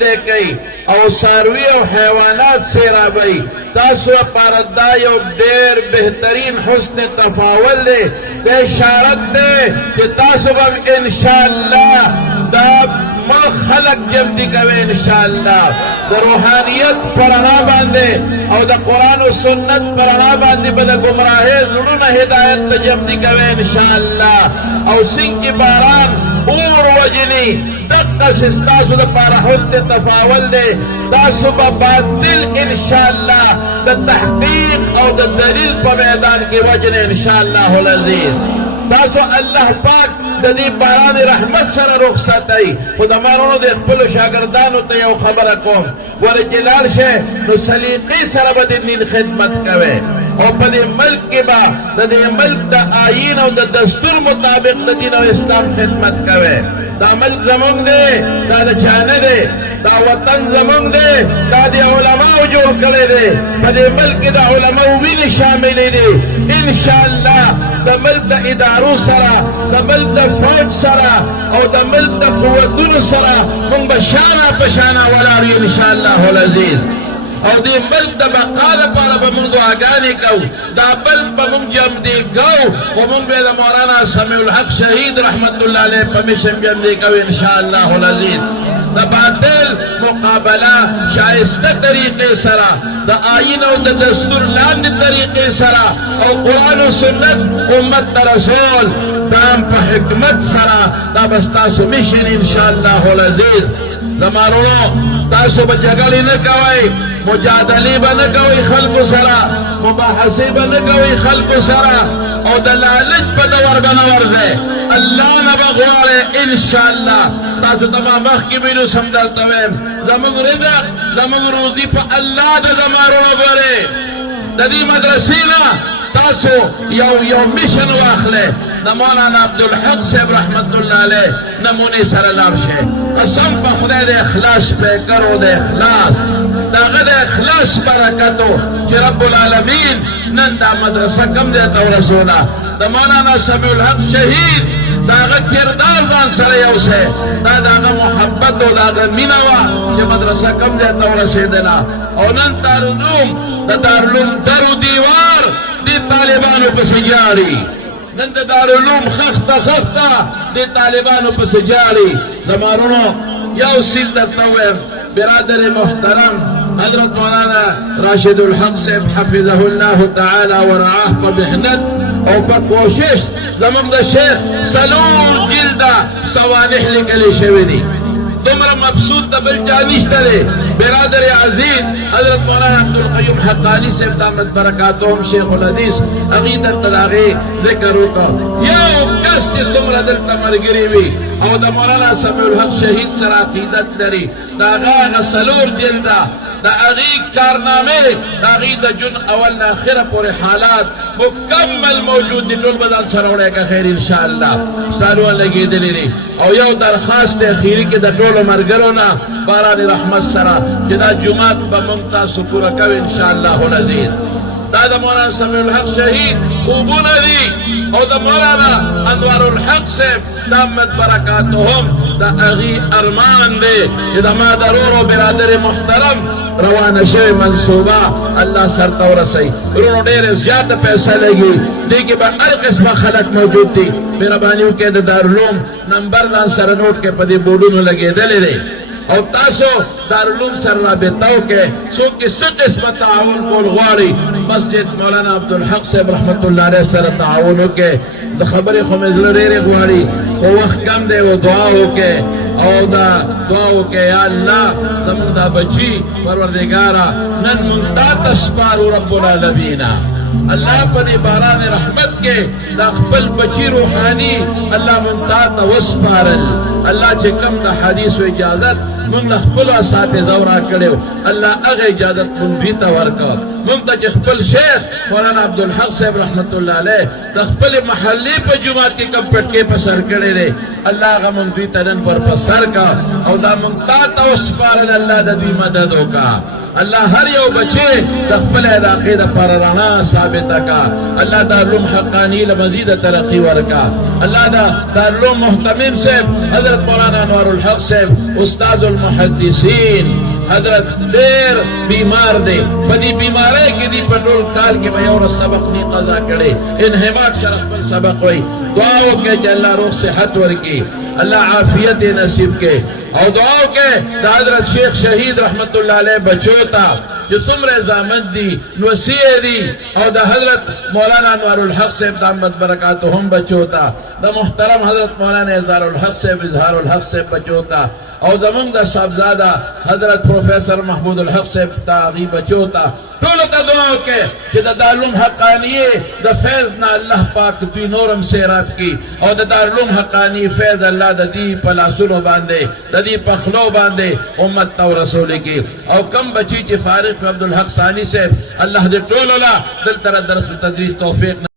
دے کئی او ساروی او حیوانات سیرابئی تاسو پاردہ یو دیر بہترین حسن تفاول دے بشارت دے کہ تاسو بم انشاءاللہ دا ملک خلق جمدی کوئے انشاءاللہ دا روحانیت پرانا باندے او دا قرآن و سنت پرانا باندے بدا گمراہے ضرون ہدایت دا جمدی کوئے انشاءاللہ او سنگ کی باران اور وجنی دقا سستاسو دا پارا حسن تفاول دے تاسو با باطل انشاءاللہ دا تحقیق او دا دلیل پا میدان کی وجن انشاءاللہ العزیز تاسو اللہ پاک دی باران رحمت سر رخصت ای خود امارونو دی اخپلو شاگردانو تا یو خبر کوم ور جلال شے نو سلیقی سر با دی نیل خدمت کوئے او پا دی ملک کی با دی ملک دا آئین او دا دستور مطابق دا دین و اسلام خدمت کوئے دا ملک زمانگ دے دا چانے دے دا وطن زمانگ دے دا دی علماء جو کرے دے پا دی ملک دا علماء وین شاملی دے انشاءاللہ دا ملک دا ادارو سرا دا ملک دا فوج سرا او دا ملک دا قوتون سرا من بشانا پشانا ولاری انشاءاللہ العزیز او دی ملک دا بقال پارا بمون دعاگانی کو دا بلک بمون جمدی کو ومون بید مولانا سمیع الحق شہید رحمت اللہ علیہ پمیشن جمدی کو انشاءاللہ العزیز دا باطل مقابلہ شائستہ طریقے سرا دا آئین او دا دستور لاند طریقے سرا او قرآن و سنت امت رسول دام پا حکمت سرا دا بستاسو مشن انشاءاللہ العزیز زمارونو تاسو بجگلی نکوئی مجادلی با نکوئی خلق سرا مباحثی با نکوئی خلق سرا او دلالج پا دور بنور دے اللہ نبغوارے انشاءاللہ تاسو تمام وقت کی بیلو سمدلتویم زمان رزق زمان روزی پا اللہ دا زمارونو گورے دا دی مدرسینا تاسو یو مشن واخلے مولانا عبدالحق صاحب رحمت اللہ علیہ نمونی سر لارشے قسم پا خدای دے اخلاص پہ کرو دے اخلاص داغ دے اخلاص برکتو چی رب العالمین نن دا مدرسہ کم دیتا رسولا دا مولانا سمیع الحق شہید داغ کردار دان سر یو سے داغ محبت و داغ مینوا چی مدرسہ کم دیتا رسیدنا او نن دارالعلوم دا دارالعلوم درو دیوار دی طالبانو پس جاری نند دارالعلوم خختا دی طالبانو پس جاری زمارونو یو سیل دستویم برادر محترم حضرت مولانا راشد الحق صاحب حفظه اللہ تعالی ورعاه بمحنت او بکوشش زمان دا شیخ سلور جلدہ سوانح لکلی شویدی تمرا مبسوط دا بلجانیش دلے برادر عزیز حضرت مولانا عبدالقیوم حقانی سے دامت برکاتهم شیخ الحدیث عقیدت تلاغی ذکر ہوتا یو کس کی سمرا دل تمرگری بھی او دا مولانا سمیع الحق شہید سر عقیدت دری دا غاغ سلور جلدہ دا اغیق کارنامے دا اغیق دا جن اولنا آخر پوری حالات مکمل موجود دی طول بدل سروڑے کا خیر انشاءاللہ سالوان لگی دلی لی او یو درخواست خیری کی دا طول مرگرونا باران رحمت سرا جدا جماعت بممتا سپورا کو انشاءاللہ العزیز دا دا مولانا سمیع الحق شہید خوبون دی او دا مولانا انوار الحق سے دامت برکاتهم دا اغی ارمان دے جدا ما درور و برادر محترم روان شوی منصوبہ اللہ سرطا و رسی رونو دیر زیادہ پیسہ لگی دیکھیں با ار قسم خلق موجود تھی میرا بانیو کے دا دارالعلوم نمبر لان سر نوٹ کے پدی بوڈونو لگے دلے دے او تاسو دارالعلوم سر رابطاو کے سو کسی قسم تعاون کول غواری مسجد مولانا عبدالحق صاحب رحمت اللہ علیہ سر تعاونو کے دا خبری خمیزلو ریرے غواری خو وقت کم دے وہ دعاو کے او دا دعاو کے یا اللہ زمان دا بچی پروردگارا نن منتا تسپارو رب العالمین اللہ پدی باران رحمت کے دا خپل بچی روحانی اللہ منتا توسپارل اللہ چے کم دا حدیث و اجازت من خپل اسات زورا کڑیو اللہ اغی اجازت من بیتا ورکا من تا چے خپل شیخ مولانا عبدالحق صاحب رحمت اللہ علیہ دا خپل محلی پا جماعت کی کم پٹکے پسر کڑے رے اللہ اغا من بیتا نن پر پسر کا او دا منتا توسپارل اللہ دا دی مددو کا अल्लाह हर यो बचे तखपल इलाके द पर राना साबित का अल्लाह दारुल हक्कानी ल मजीद तरक्की वर्का अल्लाह दारुल मुहतमिम से हजरत मौलाना अनवारुल हक से उस्तादुल मुहद्दिसीन हजरत देर बीमार दे बदी बीमारे की दी पेट्रोल काल के भाई और सबक नी कजा करे इन हिमात शरफ पर सबक हुई दुआओं के अल्लाह रोग से हत वर की अल्लाह आफियत नसीब के और दुआओं के हजरत शेख शहीद रहमतुल्लाह अलैह बचोता जो सुमरे जामत दी नसीए दी और द हजरत मौलाना अनवारुल हक से दामत बरकातुहुम बचोता द मुहतरम हजरत मौलाना इज़हारुल हक से इज़हारुल हक से बचोता और दमंग द साहबजादा हजरत प्रोफेसर महमूदुल हक से तागी बचोता टोलो का दुआओं के कि दारुल हक्कानी द फैज ना अल्लाह पाक भी नूरम से रात की और दारुल हक्कानी फैज अल्लाह ददी पलासुलो बांधे ददी पखलो बांधे उम्मत और रसूल की और कम बची चे फारिग अब्दुल हक सानी से अल्लाह दे टोलोला दिल तरह दरस तदरीस तौफीक